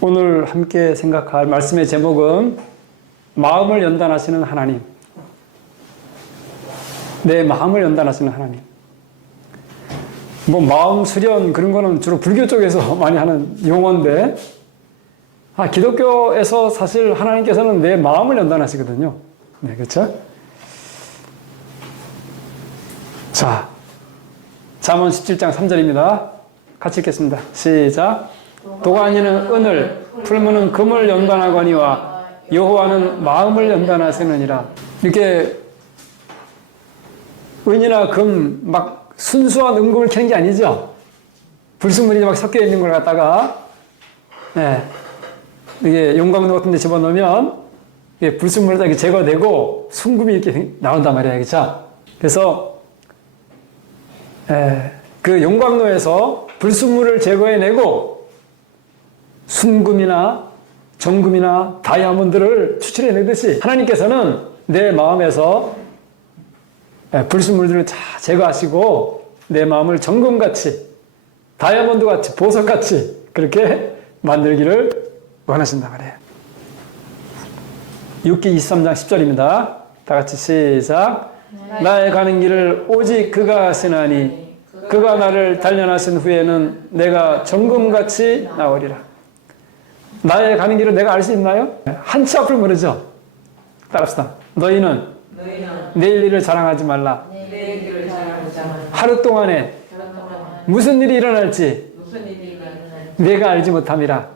오늘 함께 생각할 말씀의 제목은 마음을 연단하시는 하나님. 내 마음을 연단하시는 하나님. 마음 수련 그런 거는 주로 불교 쪽에서 많이 하는 용어인데, 기독교에서 사실 하나님께서는 내 마음을 연단하시거든요. 네, 그렇죠? 자, 잠언 17장 3절입니다. 같이 읽겠습니다. 시작. 도가니는 은을, 풀무는 금을 연단하거니와 여호와는 마음을 연단하시느니라. 이렇게 은이나 금 막 순수한 은금을 캐는 게 아니죠. 불순물이 막 섞여 있는 걸 갖다가 이게 용광로 같은 데 집어넣으면 이게 불순물을 다 이렇게 제거되고 순금이 이렇게 나온단 말이에요. 그렇죠? 그래서 그 용광로에서 불순물을 제거해내고 순금이나 정금이나 다이아몬드를 추출해내듯이 하나님께서는 내 마음에서 불순물들을 다 제거하시고 내 마음을 정금같이 다이아몬드같이 보석같이 그렇게 만들기를 원하신단 말이에요. 욥기 23장 10절입니다. 다 같이 시작. 나의 가는 길을 오직 그가 아시나니 그가 나를 단련하신 후에는 내가 정금같이 나오리라. 나의 가는 길을 내가 알 수 있나요? 한치 앞을 모르죠. 따라합시다. 너희는 내일 일을 자랑하지 말라. 하루 동안에 무슨 일이 일어날지 내가 알지 못함이라.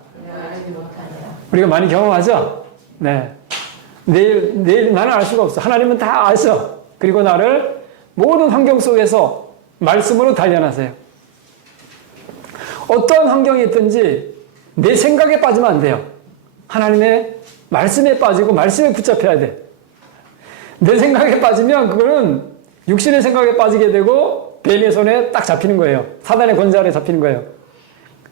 우리가 많이 경험하죠? 네. 내일 나는 알 수가 없어. 하나님은 다 아셔. 그리고 나를 모든 환경 속에서 말씀으로 단련하세요. 어떠한 환경이 있든지 내 생각에 빠지면 안 돼요. 하나님의 말씀에 빠지고 말씀에 붙잡혀야 돼. 내 생각에 빠지면 그거는 육신의 생각에 빠지게 되고 뱀의 손에 딱 잡히는 거예요. 사단의 권세 아래 잡히는 거예요.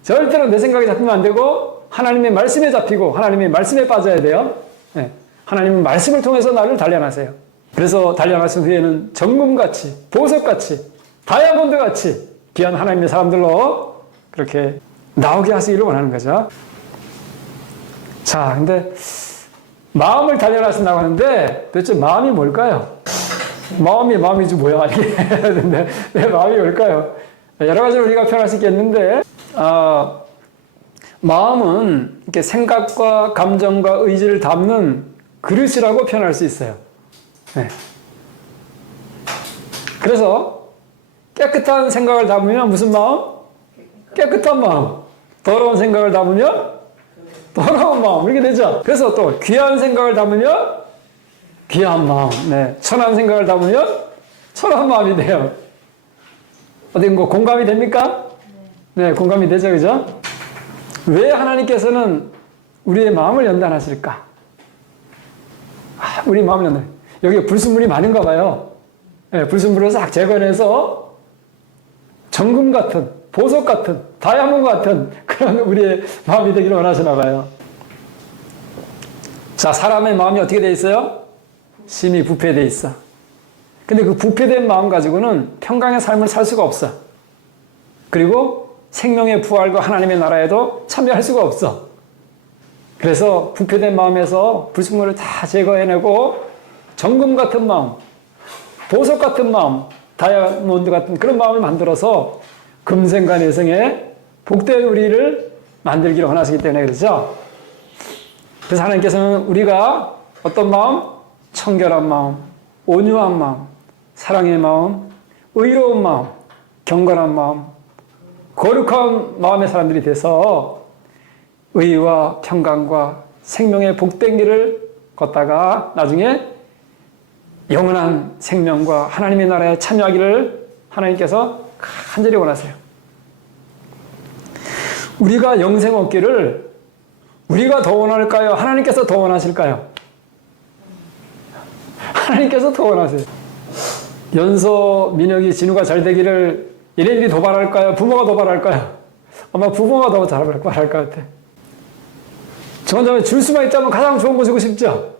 절대로 내 생각에 잡히면 안 되고 하나님의 말씀에 잡히고 하나님의 말씀에 빠져야 돼요. 하나님은 말씀을 통해서 나를 단련하세요. 그래서 단련하신 후에는 정금같이 보석같이 다이아몬드같이 귀한 하나님의 사람들로 그렇게 나오게 하시기를 원하는 거죠. 자, 근데 마음을 단련하신다고 하는데 도대체 마음이 뭘까요? 마음이지 뭐야 이게. 근데 내 마음이 뭘까요? 여러 가지로 우리가 표현할 수 있겠는데 마음은 이렇게 생각과 감정과 의지를 담는 그릇이라고 표현할 수 있어요. 그래서 깨끗한 생각을 담으면 무슨 마음? 깨끗한 마음. 더러운 생각을 담으면 더러운 마음. 이렇게 되죠. 그래서 또 귀한 생각을 담으면 귀한 마음. 천한 생각을 담으면 천한 마음이 돼요. 어디 공감이 됩니까? 네, 공감이 되죠. 그죠? 왜 하나님께서는 우리의 마음을 연단하실까? 우리 마음을 연단. 여기 불순물이 많은가 봐요. 불순물을 싹 제거해서 정금 같은, 보석 같은, 다이아몬드 같은 그런 우리의 마음이 되기를 원하시나 봐요. 자, 사람의 마음이 어떻게 돼 있어요? 심히 부패돼 있어. 근데 그 부패된 마음 가지고는 평강의 삶을 살 수가 없어. 그리고 생명의 부활과 하나님의 나라에도 참여할 수가 없어. 그래서 부패된 마음에서 불순물을 다 제거해내고 정금 같은 마음, 보석 같은 마음, 다이아몬드 같은 그런 마음을 만들어서 금생과 내생에 복된 우리를 만들기를 원하시기 때문에 그렇죠. 그래서 하나님께서는 우리가 어떤 마음? 청결한 마음, 온유한 마음, 사랑의 마음, 의로운 마음, 경건한 마음, 거룩한 마음의 사람들이 돼서 의와 평강과 생명의 복된 길을 걷다가 나중에 영원한 생명과 하나님의 나라에 참여하기를 하나님께서 간절히 원하세요. 우리가 영생 얻기를 우리가 더 원할까요? 하나님께서 더 원하실까요? 하나님께서 더 원하세요. 연서, 민혁이, 진우가 잘 되기를 얘네들이 더 바랄까요? 부모가 더 바랄까요? 아마 부모가 더 잘 바랄 것 같아. 정말 줄 수만 있다면 가장 좋은 거 주고 싶죠?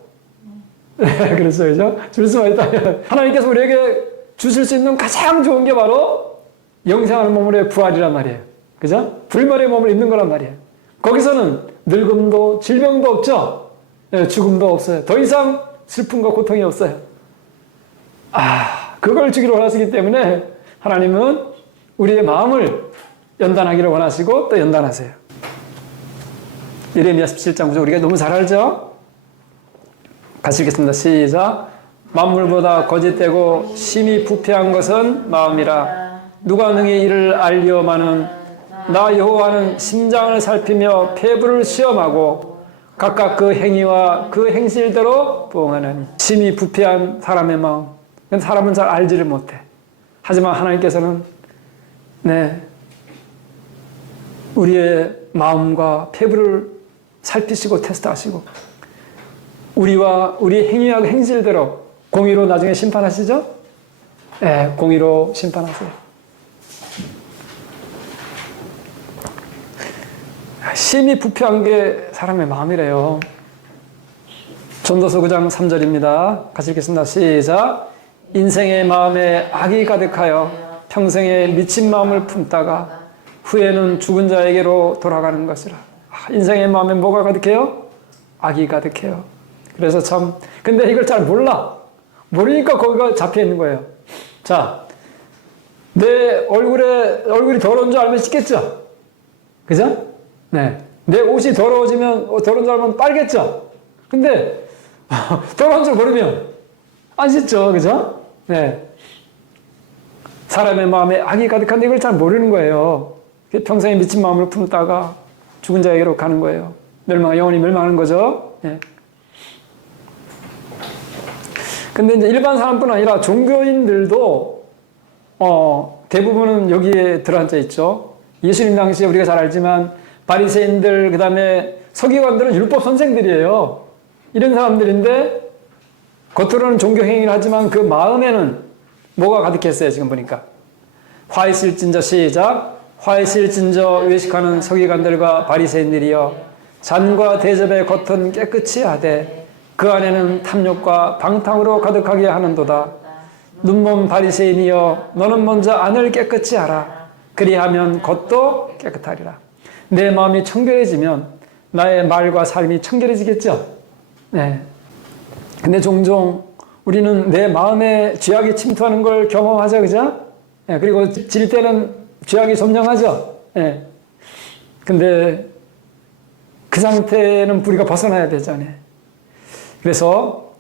그렇죠, 그죠? 줄 수만 있다면 하나님께서 우리에게 주실 수 있는 가장 좋은 게 바로 영생하는 몸으로의 부활이란 말이에요. 그죠? 불멸의 몸을 입는 거란 말이에요. 거기서는 늙음도 질병도 없죠. 예, 죽음도 없어요. 더 이상 슬픔과 고통이 없어요. 그걸 주기를 원하시기 때문에 하나님은 우리의 마음을 연단하기를 원하시고 또 연단하세요. 예레미야 17장 9절 우리가 너무 잘 알죠? 같이 읽겠습니다. 시작. 만물보다 거짓되고 심히 부패한 것은 마음이라. 누가 능히 이를 알리오마는 나 여호와는 심장을 살피며 폐부를 시험하고 각각 그 행위와 그 행실대로 보응하느니. 심히 부패한 사람의 마음. 사람은 잘 알지를 못해. 하지만 하나님께서는 우리의 마음과 폐부를 살피시고 테스트하시고 우리와 우리 행위와 행실대로 공의로 나중에 심판하시죠? 네, 공의로 심판하세요. 심히 부패한 게 사람의 마음이래요. 전도서 9장 3절입니다. 같이 읽겠습니다. 시작. 인생의 마음에 악이 가득하여 평생에 미친 마음을 품다가 후에는 죽은 자에게로 돌아가는 것이라. 인생의 마음에 뭐가 가득해요? 악이 가득해요. 그래서 참 근데 이걸 잘 몰라. 모르니까 거기가 잡혀 있는 거예요. 자, 내 얼굴이 더러운 줄 알면 씻겠죠? 그죠? 네. 내 옷이 더러운 줄 알면 빨겠죠? 근데 더러운 줄 모르면 안 씻죠. 그죠? 네. 사람의 마음에 악이 가득한데 이걸 잘 모르는 거예요. 평생에 미친 마음을 품다가 죽은 자에게로 가는 거예요. 영원히 멸망하는 거죠. 네. 근데 이제 일반 사람뿐 아니라 종교인들도 대부분은 여기에 들어앉아 있죠. 예수님 당시에 우리가 잘 알지만 바리새인들 그다음에 서기관들은 율법 선생들이에요. 이런 사람들인데 겉으로는 종교 행위를 하지만 그 마음에는 뭐가 가득했어요? 지금 보니까 화 있을진저 시작. 화 있을진저 외식하는 서기관들과 바리새인들이여 잔과 대접의 겉은 깨끗이 하되 그 안에는 탐욕과 방탕으로 가득하게 하는도다. 눈먼 바리새인이여 너는 먼저 안을 깨끗이 하라. 그리하면 겉도 깨끗하리라. 내 마음이 청결해지면 나의 말과 삶이 청결해지겠죠? 네. 근데 종종 우리는 내 마음에 죄악이 침투하는 걸 경험하죠, 그죠? 네. 그리고 질 때는 죄악이 점령하죠? 네. 근데 그 상태는 우리가 벗어나야 되잖아요. 그래서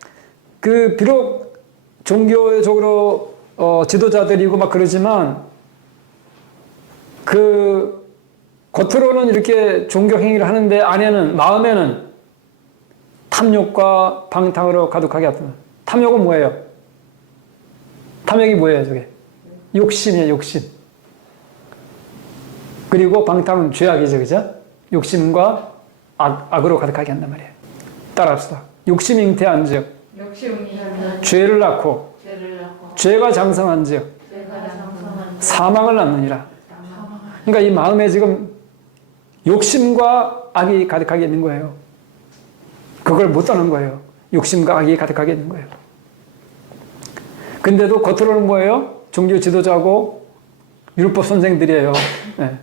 비록 종교적으로 지도자들이고 막 그러지만 겉으로는 이렇게 종교 행위를 하는데 안에는 마음에는 탐욕과 방탕으로 가득하게 하던. 탐욕은 뭐예요? 탐욕이 뭐예요, 저게? 욕심이에요, 욕심. 그리고 방탕은 죄악이죠, 그죠? 욕심과 악으로 가득하게 한단 말이에요. 따라합시다. 욕심이 잉태한즉 죄를 낳고 죄가 장성한즉 사망을 낳느니라. 그러니까 이 마음에 지금 욕심과 악이 가득하게 있는 거예요. 그걸 못 떠난 거예요. 욕심과 악이 가득하게 있는 거예요. 근데도 겉으로는 뭐예요? 종교 지도자고 율법 선생들이에요. 네.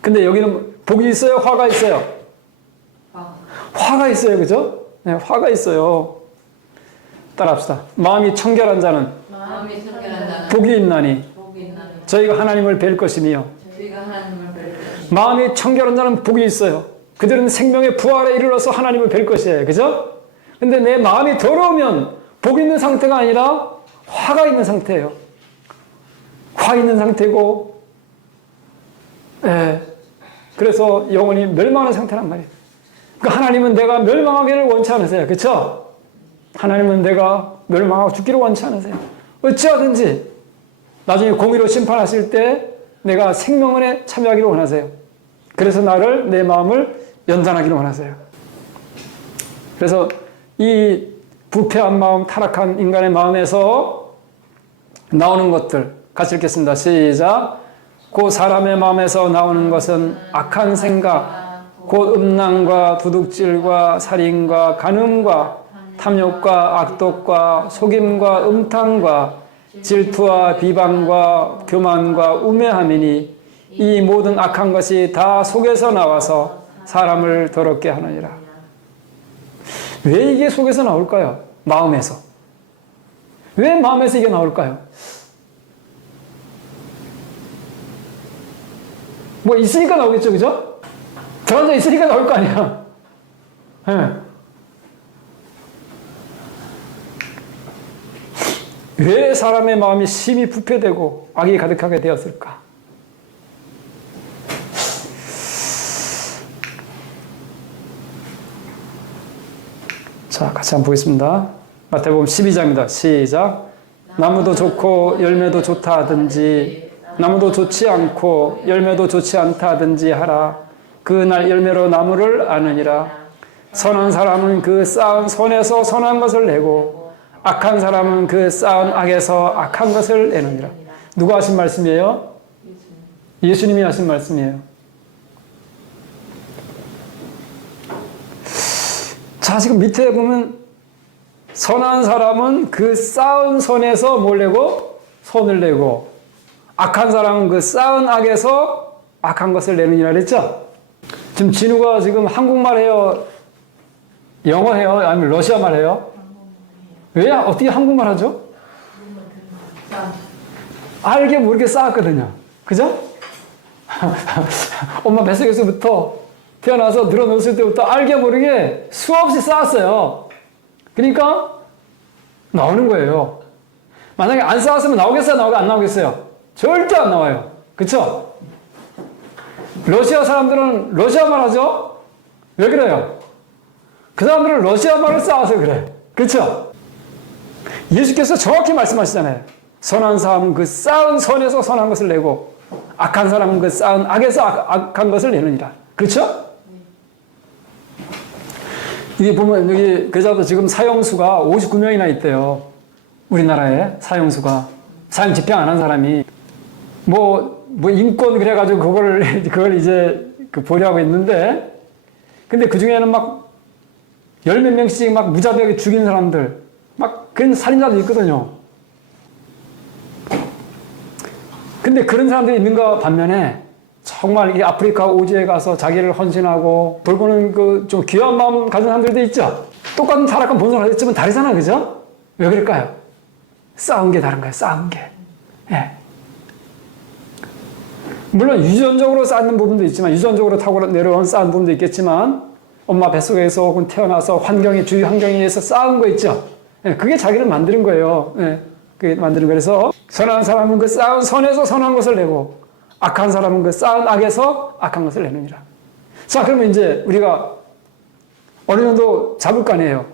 근데 여기는 복이 있어요? 화가 있어요? 화가 있어요. 그죠? 네, 화가 있어요. 따라합시다. 마음이 청결한 자는 복이 있나니 저희가 하나님을 뵐 것이며 마음이 청결한 자는 복이 있어요. 그들은 생명의 부활에 이르러서 하나님을 뵐 것이에요. 그죠? 근데 내 마음이 더러우면 복 있는 상태가 아니라 화가 있는 상태예요. 화 있는 상태고, 그래서 영혼이 멸망하는 상태란 말이에요. 그러니까 하나님은 내가 멸망하기를 원치 않으세요. 그렇죠? 하나님은 내가 멸망하고 죽기를 원치 않으세요. 어찌하든지 나중에 공의로 심판하실 때 내가 생명원에 참여하기를 원하세요. 그래서 내 마음을 연단하기를 원하세요. 그래서 이 부패한 마음, 타락한 인간의 마음에서 나오는 것들 같이 읽겠습니다. 시작. 그 사람의 마음에서 나오는 것은 악한 생각, 곧 음란과 도둑질과 살인과 간음과 탐욕과 악독과 속임과 음탕과 질투와 비방과 교만과 우매함이니 이 모든 악한 것이 다 속에서 나와서 사람을 더럽게 하느니라. 왜 이게 속에서 나올까요? 마음에서. 왜 마음에서 이게 나올까요? 뭐 있으니까 나오겠죠, 그죠? 들어앉아 있으니까 나올 거 아니야. 네. 왜 사람의 마음이 심히 부패되고 악이 가득하게 되었을까? 자, 같이 한번 보겠습니다. 마태복음 12장입니다. 시작. 나무도 좋고 열매도 좋다 하든지 나무도 좋지 않고 열매도 좋지 않다 하든지 하라. 그날 열매로 나무를 아느니라. 선한 사람은 그 쌓은 손에서 선한 것을 내고 악한 사람은 그 쌓은 악에서 악한 것을 내느니라. 누가 하신 말씀이에요? 예수님이 하신 말씀이에요. 자, 지금 밑에 보면 선한 사람은 그 쌓은 손에서 뭘 내고? 손을 내고 악한 사람은 그 쌓은 악에서 악한 것을 내느니라 그랬죠? 지금 진우가 지금 한국말 해요? 영어 해요? 아니면 러시아 말 해요? 왜? 어떻게 한국말 하죠? 알게 모르게 쌓았거든요. 그죠? 엄마 뱃속에서부터 태어나서 늘어놓았을 때부터 알게 모르게 수없이 쌓았어요. 그러니까 나오는 거예요. 만약에 안 쌓았으면 나오겠어요? 안 나오겠어요? 절대 안 나와요. 그쵸? 러시아 사람들은 러시아 말 하죠? 왜 그래요? 그 사람들은 러시아 말을 쌓아서 그래. 그쵸? 예수께서 정확히 말씀하시잖아요. 선한 사람은 그 쌓은 선에서 선한 것을 내고 악한 사람은 그 쌓은 악에서 악한 것을 내느니라. 그렇죠? 이게 보면 여기 그자도 지금 사형수가 59명이나 있대요. 우리나라에 사형수가 사형 집행 안 한 사람이 뭐 인권 그래가지고 그걸 이제 보려고 했는데 근데 그 중에는 막 열 몇 명씩 막 무자비하게 죽인 사람들 막 그런 살인자도 있거든요. 근데 그런 사람들이 있는가 반면에 정말 이 아프리카 오지에 가서 자기를 헌신하고 돌보는 그 좀 귀한 마음 가진 사람들도 있죠. 똑같은 타락한 본성을 가졌지만 다르잖아, 그죠? 왜 그럴까요? 싸운 게 다른 거예요, 싸운 게. 예. 물론 유전적으로 쌓는 부분도 있지만, 유전적으로 타고 내려온 쌓은 부분도 있겠지만, 엄마 뱃속에서 혹은 태어나서 주위 환경에 의해서 쌓은 거 있죠. 예, 그게 자기를 만드는 거예요. 예, 그게 만드는 거예요. 그래서 선한 사람은 그 쌓은 선에서 선한 것을 내고 악한 사람은 그 쌓은 악에서 악한 것을 내느니라. 자, 그러면 이제 우리가 어느 정도 잡을 거 아니에요.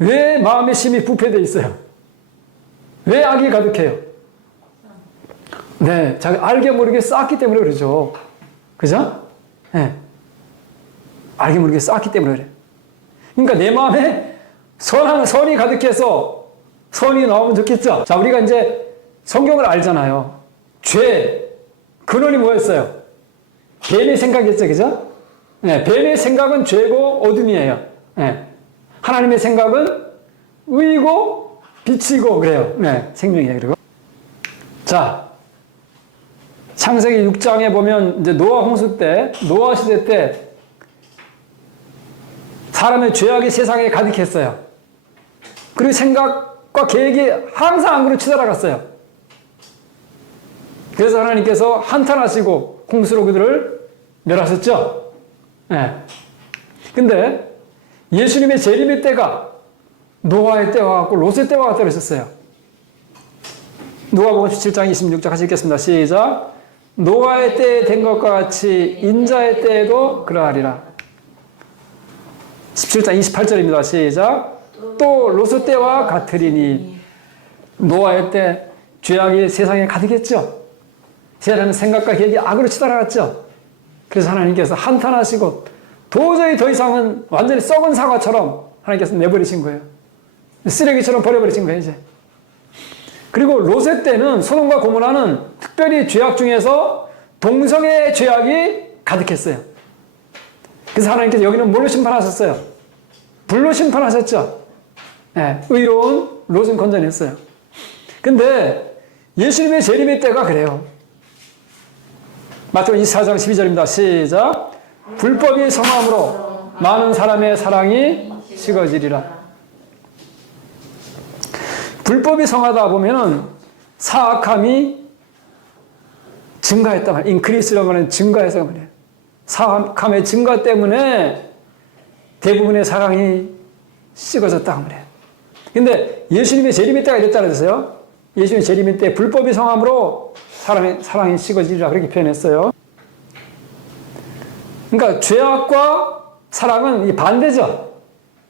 왜 마음의 심이 부패되어 있어요? 왜 악이 가득해요? 네, 자기 알게 모르게 쌓았기 때문에 그러죠. 그죠? 네. 알게 모르게 쌓았기 때문에 그래. 그러니까 내 마음에 선이 가득해서 선이 나오면 좋겠죠? 자, 우리가 이제 성경을 알잖아요. 죄, 근원이 뭐였어요? 뱀의 생각이었죠, 그죠? 네, 뱀의 생각은 죄고 어둠이에요. 네. 하나님의 생각은 의고 빛이고 그래요. 네, 생명이에요. 그리고 자, 창세기 6장에 보면 이제 노아 홍수 때, 노아 시대 때 사람의 죄악이 세상에 가득했어요. 그리고 생각과 계획이 항상 안 그로 치달아갔어요. 그래서 하나님께서 한탄하시고 홍수로 그들을 멸하셨죠. 네. 근데 예수님의 재림의 때가 노아의 때와 같고 롯의 때와 같다고 했었어요. 누가복음 17장 26절 같이 읽겠습니다. 시작. 노아의 때에 된 것과 같이 인자의 때에도 그러하리라. 17장 28절입니다. 시작. 또 롯의 때와 같으리니 노아의 때 죄악이 세상에 가득했죠. 세상의 생각과 계획이 악으로 치달아갔죠. 그래서 하나님께서 한탄하시고 도저히 더 이상은 완전히 썩은 사과처럼 하나님께서 내버리신 거예요. 쓰레기처럼 버려버리신 거예요, 이제. 그리고 롯의 때는 소돔과 고모라는 특별히 죄악 중에서 동성의 죄악이 가득했어요. 그래서 하나님께서 여기는 뭘로 심판하셨어요? 불로 심판하셨죠. 네, 의로운 롯은 건져냈어요. 근데 예수님의 재림의 때가 그래요. 마태복음 24장 12절입니다. 시작. 불법이 성함으로 많은 사람의 사랑이 식어지리라. 불법이 성하다 보면은 사악함이 증가했단 말이에요. 인크리스라고 하는 증가해서 말이에요. 사악함의 증가 때문에 대부분의 사랑이 식어졌다 말이에요. 근데 예수님의 재림의 때가 이랬다 그랬어요. 예수님의 재림의 때 불법이 성함으로 사랑이 식어지리라 그렇게 표현했어요. 그러니까 죄악과 사랑은 이 반대죠.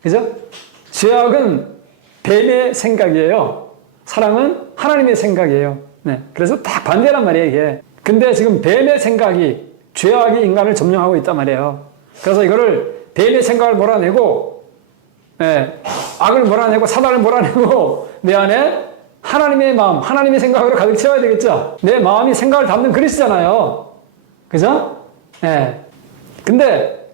그죠? 죄악은 뱀의 생각이에요. 사랑은 하나님의 생각이에요. 네. 그래서 다 반대란 말이에요, 이게. 근데 지금 뱀의 생각이, 죄악이 인간을 점령하고 있단 말이에요. 그래서 이거를 뱀의 생각을 몰아내고, 네. 악을 몰아내고, 사단을 몰아내고, 내 안에 하나님의 마음, 하나님의 생각으로 가득 채워야 되겠죠? 내 마음이 생각을 담는 그리스잖아요. 그죠? 네. 근데,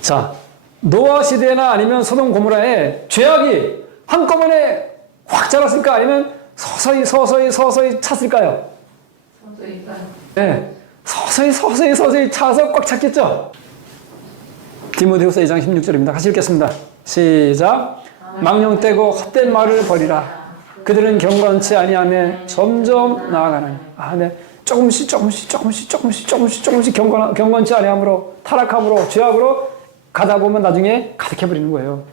자, 노아 시대나 아니면 소돔 고모라에 죄악이 한꺼번에 확 자랐을까? 아니면 서서히 찼을까요? 네. 서서히 차서 꽉 찼겠죠? 디모데후서 2장 16절입니다. 같이 읽겠습니다. 시작. 망령되고 헛된 말을 버리라. 그들은 경건치 아니하며 점점 나아가나니. 아, 네. 조금씩 경건치 아니함으로, 타락함으로, 죄악으로 가다 보면 나중에 가득해버리는 거예요.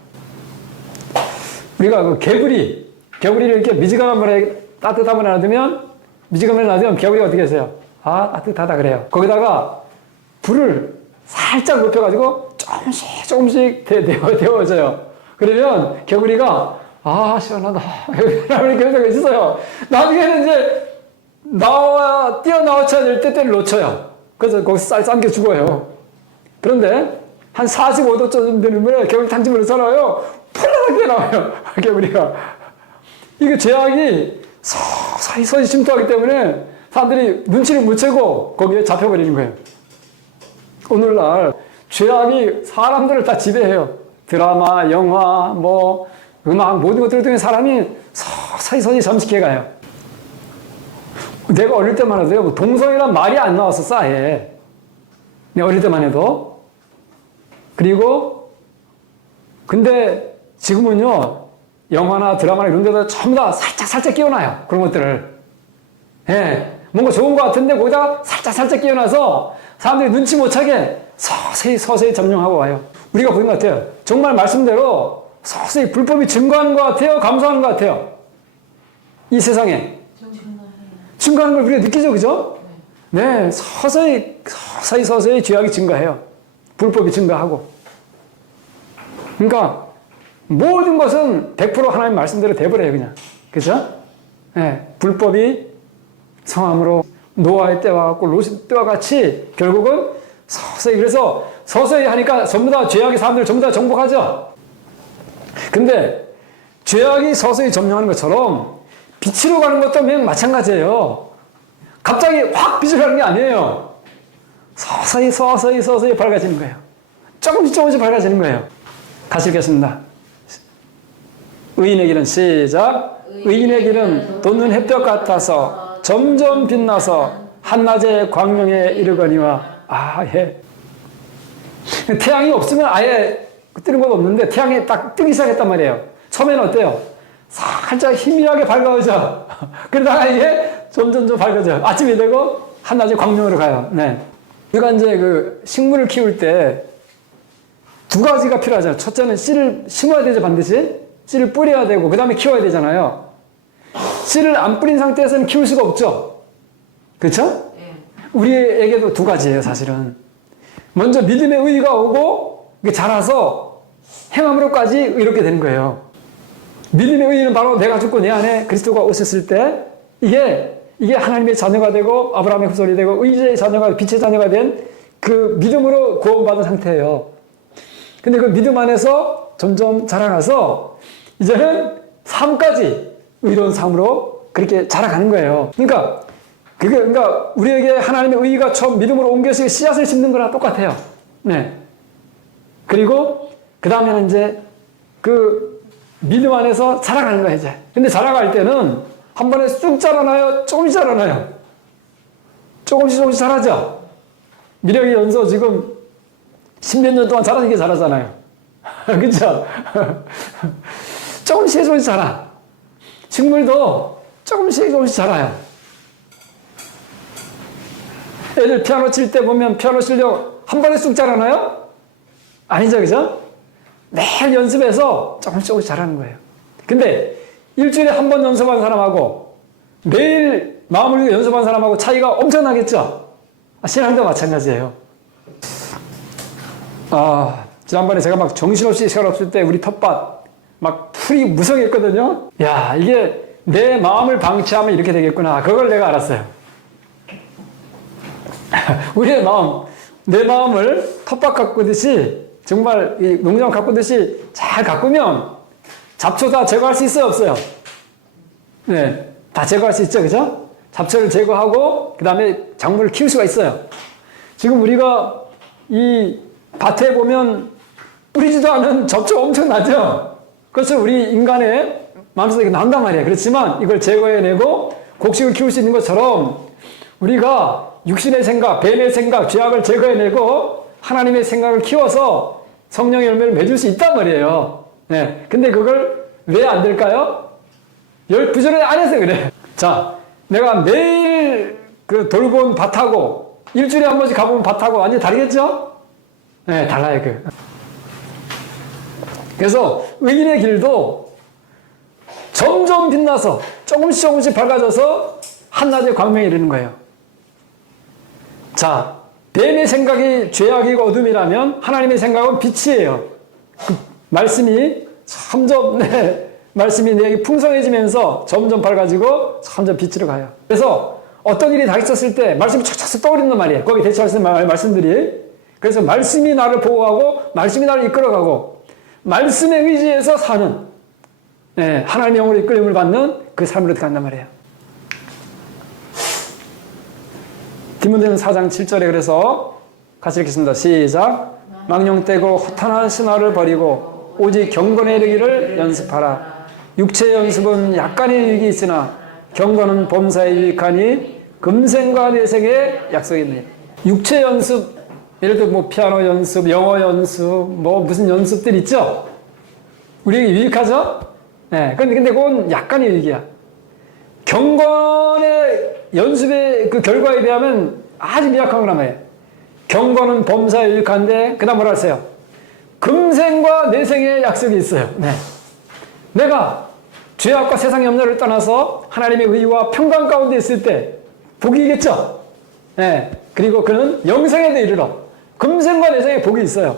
우리가 그 개구리를 이렇게 미지근한 물에 따뜻한 물에 놔두면, 미지근한 물에 놔두면 개구리가 어떻게 했어요? 아, 따뜻하다 그래요. 거기다가 불을 살짝 높여가지고 조금씩 데워져요. 그러면 개구리가 아, 시원하다. 이렇게 있어요. 나중에는 이제 뛰어나와쳐야 될 때 때를 놓쳐요. 그래서 거기서 쌀 삼겨 죽어요. 그런데 한 45도쯤 되는 물에 개구리 탕집으로 살아요. 펄럭하게 나와요. 개구리가. 이게 죄악이 서서히 침투하기 때문에 사람들이 눈치를 못 채고 거기에 잡혀버리는 거예요. 오늘날 죄악이 사람들을 다 지배해요. 드라마, 영화, 음악 모든 것들을 통해 사람이 서서히 잠식해가요. 내가 어릴 때만 해도요, 동성이란 말이 안 나왔었어, 아예. 내가 어릴 때만 해도. 그리고, 근데 지금은요, 영화나 드라마나 이런 데다 전부 다 살짝 끼워놔요. 그런 것들을. 예. 뭔가 좋은 것 같은데 거기다가 살짝 끼워놔서 사람들이 눈치 못 차게 서서히 점령하고 와요. 우리가 보는 것 같아요. 정말 말씀대로 서서히 불법이 증거하는 것 같아요? 감소하는 것 같아요? 이 세상에. 증거하는 걸 우리가 느끼죠, 그죠? 네, 서서히 죄악이 증가해요. 불법이 증가하고. 그러니까 모든 것은 100% 하나님 말씀대로 돼버려요, 그냥. 그죠? 네, 불법이 성함으로 노아의 때와 같고 롯의 때와 같이 결국은 그래서 서서히 하니까 전부 다 죄악이 사람들을 전부 다 정복하죠. 근데 죄악이 서서히 점령하는 것처럼 빛으로 가는 것도 그냥 마찬가지예요. 갑자기 확 빛으로 가는 게 아니에요. 서서히 밝아지는 거예요. 조금씩 밝아지는 거예요. 같이 읽겠습니다. 의인의 길은 시작. 의인의 길은 돋는 햇볕 같아서 점점 빛나서 한낮의 광명에 이르거니와. 아, 예. 태양이 없으면 아예 뜨는 건 없는데 태양이 딱 뜨기 시작했단 말이에요. 처음에는 어때요? 살짝 희미하게 밝아오죠. 그러다가 이게 점점 밝아져요. 아침이 되고 한낮에 광명으로 가요. 네. 우리가 이제 그 식물을 키울 때 두 가지가 필요하잖아요. 첫째는 씨를 심어야 되죠, 반드시. 씨를 뿌려야 되고, 그 다음에 키워야 되잖아요. 씨를 안 뿌린 상태에서는 키울 수가 없죠. 그렇죠? 우리에게도 두 가지예요, 사실은. 먼저 믿음의 의의가 오고, 이게 자라서 행함으로까지 의롭게 되는 거예요. 믿음의 의의는 바로 내가 죽고 내 안에 그리스도가 오셨을 때, 이게 하나님의 자녀가 되고, 아브라함의 후손이 되고, 의지의 자녀가, 빛의 자녀가 된 그 믿음으로 구원받은 상태예요. 근데 그 믿음 안에서 점점 자라나서, 이제는 삶까지 의로운 삶으로 그렇게 자라가는 거예요. 그러니까 우리에게 하나님의 의의가 처음 믿음으로 옮겨서 씨앗을 심는 거랑 똑같아요. 네. 그리고 그 다음에는 이제 그 믿음 안에서 자라가는 거예요, 이제. 근데 자라갈 때는 한 번에 쑥 자라나요? 조금씩 자라나요? 조금씩 자라죠? 미령이 연소 지금 10몇 년 동안 자라는 게 자라잖아요. 그쵸? 조금씩 자라. 식물도 조금씩 자라요. 애들 피아노 칠 때 보면 피아노 실력 한 번에 쑥 자라나요? 아니죠, 그죠? 매일 연습해서 조금씩 자라는 거예요. 근데 일주일에 한 번 연습한 사람하고 매일 마음을 위해 연습한 사람하고 차이가 엄청나겠죠? 신앙도 마찬가지예요. 지난번에 제가 막 정신없이 시간 없을 때 우리 텃밭 막 풀이 무성했거든요. 야, 이게 내 마음을 방치하면 이렇게 되겠구나. 그걸 내가 알았어요. 우리의 마음, 내 마음을 텃밭 가꾸듯이 정말 이 농장 가꾸듯이 잘 가꾸면 잡초 다 제거할 수 있어요, 없어요? 네, 다 제거할 수 있죠, 그죠? 잡초를 제거하고 그 다음에 작물을 키울 수가 있어요. 지금 우리가 이 밭에 보면 뿌리지도 않은 잡초 엄청 나죠? 그래서 우리 인간의 마음속에 난단 말이에요. 그렇지만 이걸 제거해내고 곡식을 키울 수 있는 것처럼 우리가 육신의 생각, 뱀의 생각, 죄악을 제거해내고 하나님의 생각을 키워서 성령의 열매를 맺을 수 있단 말이에요. 네. 근데 그걸 왜 안 될까요? 부지런히 안 해서 그래. 자, 내가 매일 그 돌고 온 밭하고 일주일에 한 번씩 가보면 밭하고 완전히 다르겠죠? 네, 달라요. 그래서 의인의 길도 점점 빛나서 조금씩 밝아져서 한낮에 광명이 이르는 거예요. 자, 뱀의 생각이 죄악이고 어둠이라면 하나님의 생각은 빛이에요. 그 말씀이 점점 말씀이 내게 풍성해지면서 점점 밝아지고 점점 빛으로 가요. 그래서 어떤 일이 닥쳤을 때 말씀이 촥촥 떠오른단 말이에요. 거기 대처할 말씀들이. 그래서 말씀이 나를 보호하고 말씀이 나를 이끌어가고 말씀에 의지해서 사는 하나님의 영으로 이끌림을 받는 그 삶으로 간단 말이에요. 디모데는 4장 7절에 그래서 같이 읽겠습니다. 시작. 망령되고 허탄한 신화를 버리고 오직 경건에 이르기를 연습하라. 육체의 연습은 약간의 유익이 있으나 경건은 범사에 유익하니 금생과 내생의 약속이 있네. 육체 연습, 예를 들어 뭐 피아노 연습, 영어 연습, 뭐 무슨 연습들 있죠? 우리에게 유익하죠? 네. 근데 그건 약간의 유익이야. 경건의 연습의 그 결과에 비하면 아주 미약한 거란 말이에요. 경건은 범사에 유익한데, 그 다음 뭐라 했어요? 금생과 내생의 약속이 있어요. 네. 내가 죄악과 세상 염려를 떠나서 하나님의 의와 평강 가운데 있을 때 복이겠죠? 네. 그리고 그는 영생에도 이르러 금생과 내생의 복이 있어요.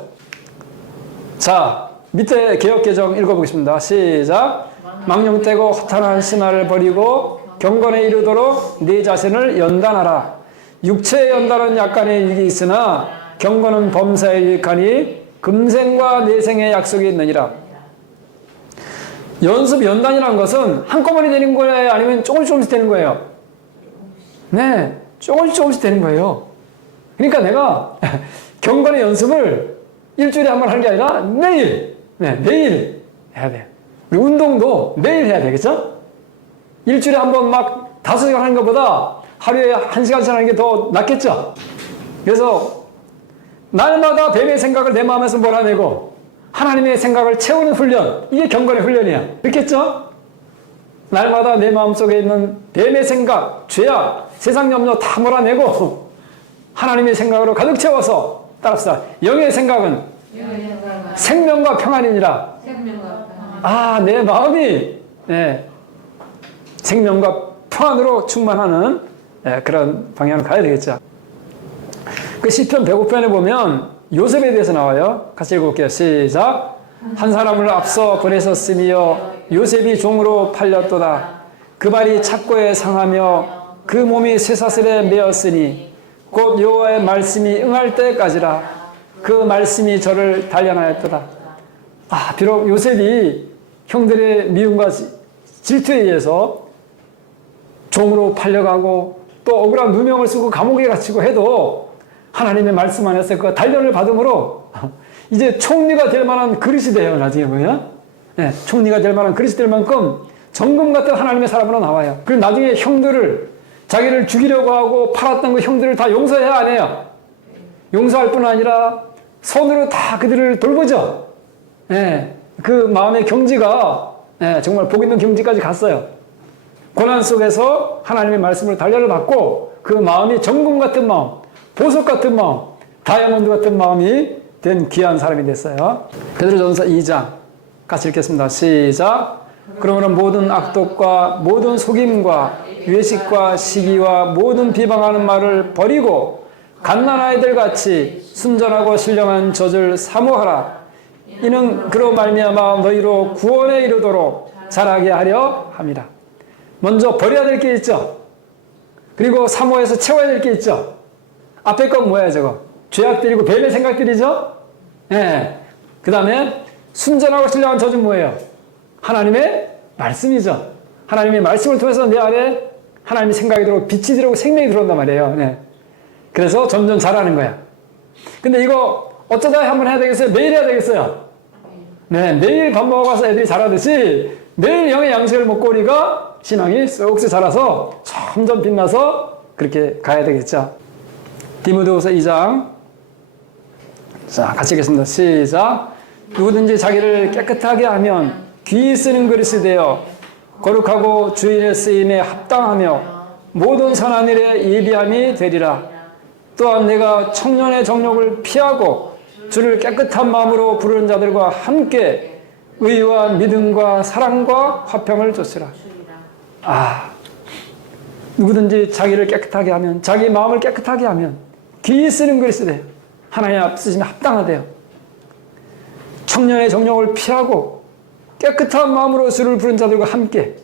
자, 밑에 개역개정 읽어보겠습니다. 시작. 망령되고 허탄한 신화를 버리고 경건에 이르도록 네 자신을 연단하라. 육체의 연단은 약간의 유익이 있으나 경건은 범사에 유익하니 금생과 내생의 약속이 있느니라. 연습 연단이라는 것은 한꺼번에 되는 거예요? 아니면 조금씩 되는 거예요? 네, 조금씩 되는 거예요. 그러니까 내가 경건의 연습을 일주일에 한 번 하는 게 아니라 매일, 매일 해야 돼요. 우리 운동도 매일 해야 되겠죠? 일주일에 한 번 막 5시간 하는 것보다 하루에 1시간씩 하는 게 더 낫겠죠? 그래서 날마다 뱀의 생각을 내 마음에서 몰아내고 하나님의 생각을 채우는 훈련, 이게 경건의 훈련이야. 그렇겠죠? 날마다 내 마음속에 있는 뱀의 생각, 죄악, 세상 염려 다 몰아내고 하나님의 생각으로 가득 채워서 따라서 영의 생각은 생명과 평안이니라. 내 마음이 생명과 평안으로 충만하는 그런 방향으로 가야 되겠죠. 그 시편 105편에 보면 요셉에 대해서 나와요. 같이 읽어볼게요. 시작. 한 사람을 앞서 보내셨으며 요셉이 종으로 팔렸도다. 그 발이 착고에 상하며 그 몸이 쇠사슬에 매었으니 곧 여호와의 말씀이 응할 때까지라. 그 말씀이 저를 단련하였도다. 비록 요셉이 형들의 미움과 질투에 의해서 종으로 팔려가고 또 억울한 누명을 쓰고 감옥에 갇히고 해도 하나님의 말씀 안에서 그 단련을 받음으로 이제 총리가 될 만한 그릇이 돼요. 나중에 보면 총리가 될 만한 그릇이 될 만큼 정금 같은 하나님의 사람으로 나와요. 그리고 나중에 형들을 자기를 죽이려고 하고 팔았던 그 형들을 다 용서해야 안 해요? 용서할 뿐 아니라 손으로 다 그들을 돌보죠. 예, 그 마음의 경지가 정말 복 있는 경지까지 갔어요. 고난 속에서 하나님의 말씀으로 단련을 받고 그 마음이 정금 같은 마음, 보석 같은 마음, 다이아몬드 같은 마음이 된 귀한 사람이 됐어요. 베드로전서 2장 같이 읽겠습니다. 시작. 그러므로 모든 악독과 모든 속임과 외식과 시기와 모든 비방하는 말을 버리고 갓난아이들 같이 순전하고 신령한 젖을 사모하라. 이는 그로 말미암아 너희로 구원에 이르도록 자라게 하려 함이라. 먼저 버려야 될 게 있죠. 그리고 사모해서 채워야 될 게 있죠. 앞에 건 뭐야 저거? 죄악들이고 뱀의 생각들이죠. 그 다음에 순전하고 신령한 젖은 뭐예요? 하나님의 말씀이죠. 하나님의 말씀을 통해서 내 안에 하나님의 생각이 들어오고 빛이 들어오고 생명이 들어온단 말이에요. 그래서 점점 자라는 거야. 근데 이거 어쩌다 한번 해야 되겠어요? 매일 해야 되겠어요? 매일 밥 먹어서 애들이 자라듯이 매일 영의 양식을 먹고 우리가 신앙이 쏙쏙 자라서 점점 빛나서 그렇게 가야 되겠죠. 디모데후서 2장 자 같이 읽겠습니다. 시작. 누구든지 자기를 깨끗하게 하면 귀 쓰는 그릇이 되어 거룩하고 주인의 쓰임에 합당하며 모든 선한 일에 예비함이 되리라. 또한 내가 청년의 정욕을 피하고 주를 깨끗한 마음으로 부르는 자들과 함께 의와 믿음과 사랑과 화평을 줬으라. 누구든지 자기를 깨끗하게 하면, 자기 마음을 깨끗하게 하면 귀 쓰는 그릇이 돼요. 하나님 앞 쓰시면 합당하대요. 청년의 정욕을 피하고 깨끗한 마음으로 주를 부르는 자들과 함께.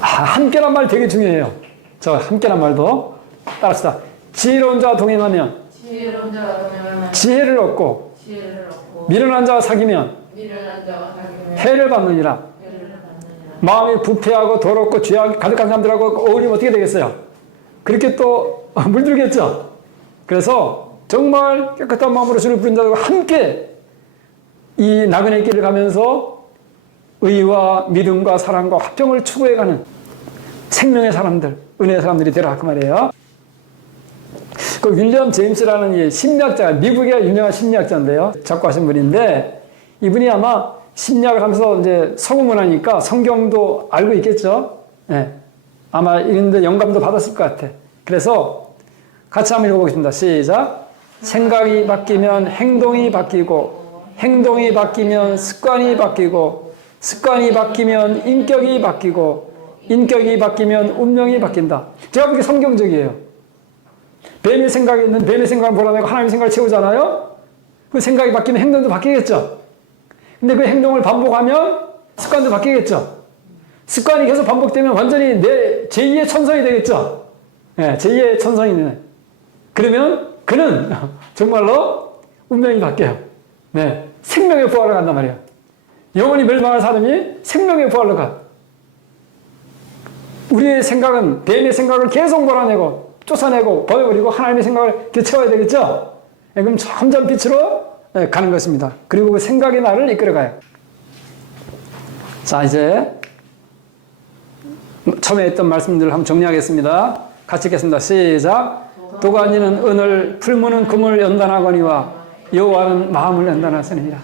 함께란 말 되게 중요해요. 저 함께란 말도 따라합시다. 지혜로운 자와 동행하면 지혜를 얻고 미련한 자와 사귀면 해를 받느니라. 마음이 부패하고 더럽고 죄악 가득한 사람들하고 어울리면 어떻게 되겠어요? 그렇게 또 물들겠죠. 그래서 정말 깨끗한 마음으로 주를 부르는 자들과 함께 이 나그네 길을 가면서 의와 믿음과 사랑과 화평을 추구해가는 생명의 사람들, 은혜의 사람들이 되라 그 말이에요. 그 윌리엄 제임스라는 이 심리학자가, 미국의 유명한 심리학자인데요. 작고하신 분인데 이분이 아마 심리학을 하면서 이제 서구문 하니까 성경도 알고 있겠죠. 아마 이런데 영감도 받았을 것 같아. 그래서 같이 한번 읽어보겠습니다. 시작. 생각이 바뀌면 행동이 바뀌고, 행동이 바뀌면 습관이 바뀌고, 습관이 바뀌면 인격이 바뀌고, 인격이 바뀌면 운명이 바뀐다. 제가 보기에 성경적이에요. 뱀의 생각이 있는 뱀의 생각을 몰아내고 하나님의 생각을 채우잖아요. 그 생각이 바뀌면 행동도 바뀌겠죠. 근데 그 행동을 반복하면 습관도 바뀌겠죠. 습관이 계속 반복되면 완전히 내 제2의 천성이 되겠죠. 제2의 천성이 되네. 그러면 그는 정말로 운명이 바뀌어요. 생명의 부활로 간단 말이에요. 영원히 멸망할 사람이 생명의 부활로 가. 우리의 생각은 뱀의 생각을 계속 몰아내고 쫓아내고 버려버리고 하나님의 생각을 채워야 되겠죠. 그럼 점점 빛으로 가는 것입니다. 그리고 그 생각이 나를 이끌어가요. 자, 이제 처음에 했던 말씀들을 한번 정리하겠습니다. 같이 읽겠습니다. 시작. 도가니는 은을, 풀무는 금을 연단하거니와 여호와는 마음을 연단하시느니라.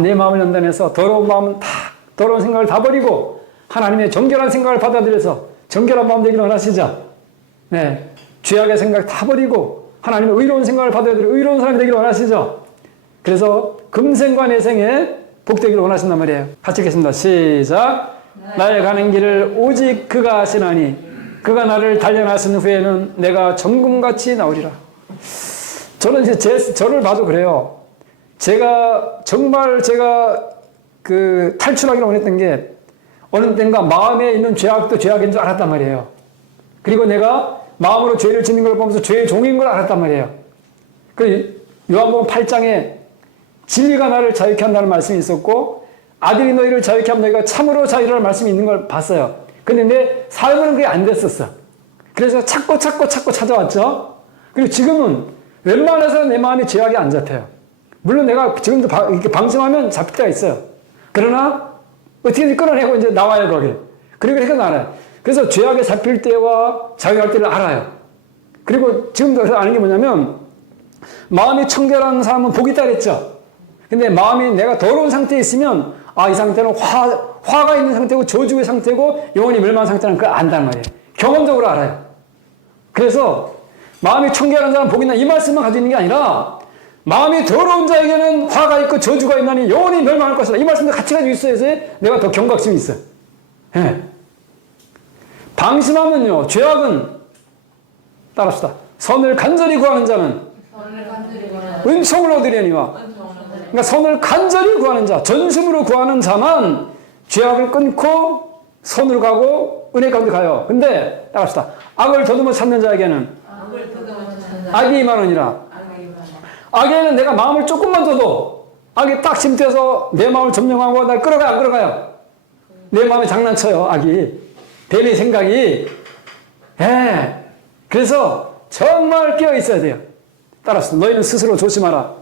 내 마음을 연단해서 더러운 마음은 다, 더러운 생각을 다 버리고 하나님의 정결한 생각을 받아들여서 정결한 마음 되기를 원하시죠. 죄악의 생각 다 버리고 하나님의 의로운 생각을 받아들여 의로운 사람이 되기를 원하시죠. 그래서 금생과 내생에 복되기를 원하신단 말이에요. 같이 읽겠습니다. 시작. 나의 가는 길을 오직 그가 아시나니 그가 나를 단련하신 후에는 내가 정금같이 나오리라. 저는 이제 저를 봐도 그래요. 정말 제가 그 탈출하기를 원했던 게 어느 때인가 마음에 있는 죄악도 죄악인 줄 알았단 말이에요. 그리고 내가 마음으로 죄를 짓는 걸 보면서 죄의 종인 걸 알았단 말이에요. 그 요한복음 8장에 진리가 나를 자유케 한다는 말씀이 있었고 아들이 너희를 자유케 하면 너희가 참으로 자유라는 말씀이 있는 걸 봤어요. 근데 내 삶은 그게 안 됐었어. 그래서 찾고 찾아왔죠. 그리고 지금은 웬만해서는 내 마음이 죄악이 안 잡혀요. 물론 내가 지금도 이렇게 방심하면 잡힐 때가 있어요. 그러나 어떻게든 끌어내고 이제 나와요 거기. 그리고 이렇게 나와요. 그래서 죄악에 잡힐 때와 자유할 때를 알아요. 그리고 지금도 아는 게 뭐냐면 마음이 청결한 사람은 복이 있다 그랬죠. 근데 마음이 내가 더러운 상태에 있으면 이 상태는 화가 있는 상태고 저주의 상태고 영혼이 멸망한 상태는 그걸 안단 말이에요. 경험적으로 알아요. 그래서 마음이 청결한 사람은 복이 있다 이 말씀만 가지고 있는 게 아니라 마음이 더러운 자에게는 화가 있고 저주가 있나니 영혼이 멸망할 것이다. 이 말씀도 같이 가지고 있어야지 내가 더 경각심이 있어요. 예. 방심하면요. 죄악은 따라합시다. 선을 간절히 구하는 자는 은총을 얻으려니와 그러니까 선을 간절히 구하는 자, 전심으로 구하는 자만 죄악을 끊고 선으로 가고 은혜 가운데 가요. 근데 따라합시다. 악을 더듬어 찾는 자에게는 악이 임하느니라. 악에는 내가 마음을 조금만 줘도 악이 딱 침투해서 내 마음을 점령하고 날 끌어가요, 안 끌어가요? 내 마음에 장난쳐요, 악이. 뱀의 생각이. 예. 그래서 정말 깨어 있어야 돼요. 따라서 너희는 스스로 조심하라.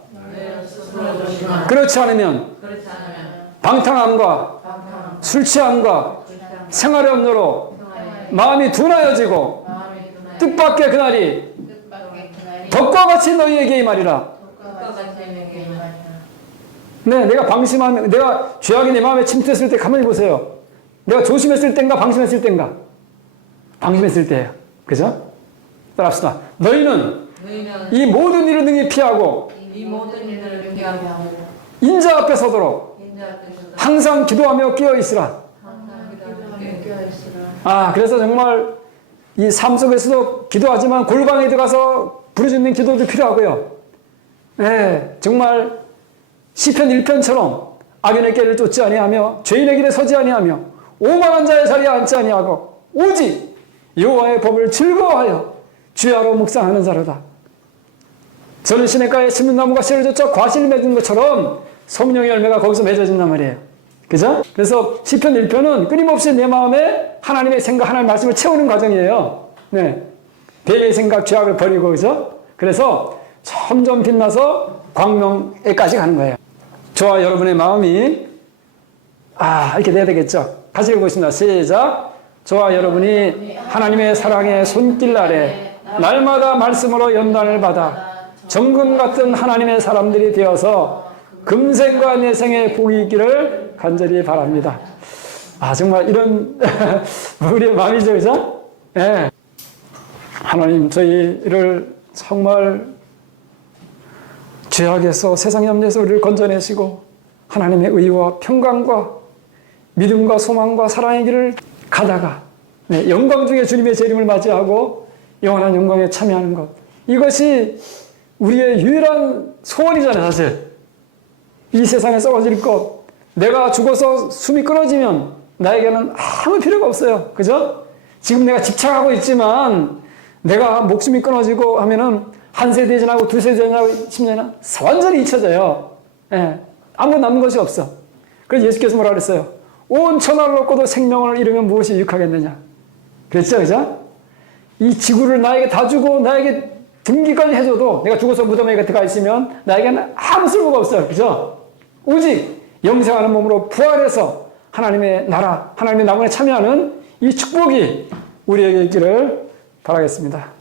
그렇지 않으면 방탕함과 술 취함과 생활의 염려로 마음이 둔하여지고 뜻밖의 그날이 덕과 같이 너희에게 임하리라. 네, 내가 방심하면, 내가 죄악이 내 마음에 침투했을 때 가만히 보세요. 내가 조심했을 땐가 방심했을 땐가? 방심했을 때예요. 그죠? 따라합시다. 너희는 이 모든 일을 능히 피하고 인자 앞에 서도록 항상 기도하며 깨어 있으라. 그래서 정말 이 삶 속에서도 기도하지만 골방에 들어가서 부르짖는 기도도 필요하고요. 네, 정말 시편 1편처럼 악인의 길을 쫓지 아니하며 죄인의 길에 서지 아니하며 오만한 자의 자리에 앉지 아니하고 오직 여호와의 법을 즐거워하여 주야로 묵상하는 자로다. 저는 시냇가에 심는 나무가 씨를 젖혀 과실 맺은 것처럼 성령의 열매가 거기서 맺어진단 말이에요. 그죠? 그래서 시편 1편은 끊임없이 내 마음에 하나님의 생각, 하나님의 말씀을 채우는 과정이에요. 네. 뱀의 생각, 죄악을 버리고, 그죠? 그래서 점점 빛나서 광명에까지 가는 거예요. 저와 여러분의 마음이, 이렇게 돼야 되겠죠? 같이 읽어보겠습니다. 시작. 저와 여러분이 하나님의 사랑의 손길 아래 날마다 말씀으로 연단을 받아 정금 같은 하나님의 사람들이 되어서 금생과 내생의 복이 있기를 간절히 바랍니다. 정말 이런 우리의 마음이죠, 그죠? 네. 하나님, 저희를 정말 죄악에서 세상 염려에서 우리를 건져내시고 하나님의 의와 평강과 믿음과 소망과 사랑의 길을 가다가 영광 중에 주님의 재림을 맞이하고 영원한 영광에 참여하는 것, 이것이 우리의 유일한 소원이잖아요. 사실 이 세상에 썩어질 것, 내가 죽어서 숨이 끊어지면 나에게는 아무 필요가 없어요. 그죠? 지금 내가 집착하고 있지만 내가 목숨이 끊어지고 하면은 한 세대 지나고 두 세대 지나고 10년은 완전히 잊혀져요. 예, 아무 남는 것이 없어. 그래서 예수께서 뭐라 그랬어요? 온 천하를 얻고도 생명을 잃으면 무엇이 유익하겠느냐. 그랬죠, 그죠? 이 지구를 나에게 다 주고 나에게 등기까지 해줘도 내가 죽어서 무덤에 들어가 있으면 나에게는 아무 쓸모가 없어요. 그죠? 오직 영생하는 몸으로 부활해서 하나님의 나라, 하나님의 나무에 참여하는 이 축복이 우리에게 있기를 바라겠습니다.